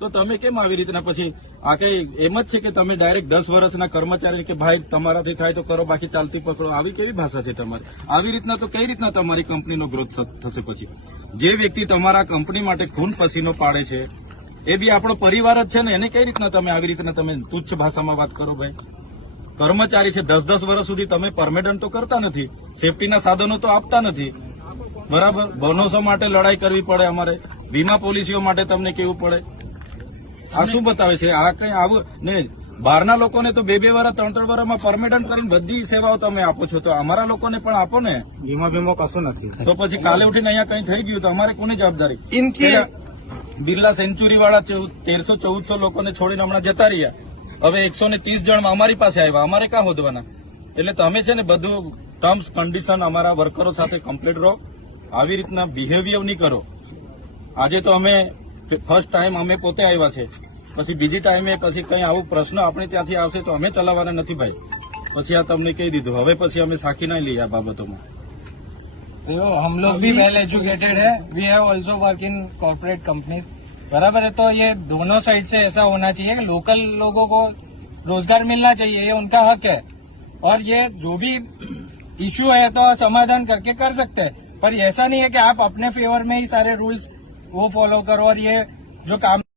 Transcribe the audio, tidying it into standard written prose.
તો તમે કેમ આવી રીતના પછી આ કઈ એમ જ છે કે તમે ડાયરેક્ટ 10 વર્ષના કર્મચારી કે ભાઈ તમારાથી થાય તો કરો બાકી ચાલતી પકડો, આવી કેવી ભાષા છે તમારી? આવી રીતના તો કઈ રીતના તમારી કંપનીનો ગ્રોથ થશે? પછી જે વ્યક્તિ તમારા કંપની માટે ખૂન પસીનો પાડે છે એ બી આપણો પરિવાર જ છે ને, એને કઈ રીતના તમે આવી રીતના તમે તુચ્છ ભાષામાં વાત કરો? ભાઈ કર્મચારી છે, 10-10 વર્ષ સુધી તમે પરમેનન્ટ તો કરતા નથી, સેફટીના સાધનો તો આપતા નથી, બરાબર? બોનસો માટે લડાઈ કરવી પડે, અમારે વીમા પોલિસીઓ માટે તમને કેવું પડે. આ શું બતાવે છે? આ કઈ આવું ને બહારના લોકોને તો 2-2 વર્ષ 3-3 વર્ષમાં પરમેનન્ટ કરીને બધી સેવાઓ તમે આપો છો, તો અમારા લોકોને પણ આપો ને. વીમો કશું નથી. તો પછી કાલે ઉઠીને અહીંયા કઈ થઈ ગયું તો અમારે કોની જવાબદારી? ઇનકે બિરલા સેન્ચુરી વાળા 1300-1400 લોકોને છોડીને હમણાં જતા રહ્યા, હવે 130 જણ અમારી પાસે આવ્યા, અમારે ક્યાં હોદવાના? એટલે તમે છે ને બધું ટર્મ્સ કન્ડિશન અમારા વર્કરો સાથે કમ્પ્લીટ રહો, આવી રીતના બિહેવિયર નહીં કરો. આજે તો અમે ફર્સ્ટ ટાઈમ અમે પોતે આવ્યા છે, પછી બીજી ટાઈમે પછી કઈ આવું પ્રશ્ન આપણે ત્યાંથી આવશે તો અમે ચલાવવાના નથી ભાઈ. પછી આ તમને કહી દીધું, હવે પછી અમે સાખી નહીં લઈએ આ બાબતોમાં. देखो हम लोग भी वेल एजुकेटेड है, we have also work in corporate companies, बराबर है। तो ये दोनों साइड से ऐसा होना चाहिए कि लोकल लोगों को रोजगार मिलना चाहिए, ये उनका हक है, और ये जो भी इश्यू है तो समाधान करके कर सकते हैं, पर ऐसा नहीं है कि आप अपने फेवर में ही सारे रूल्स वो फॉलो करो और ये जो काम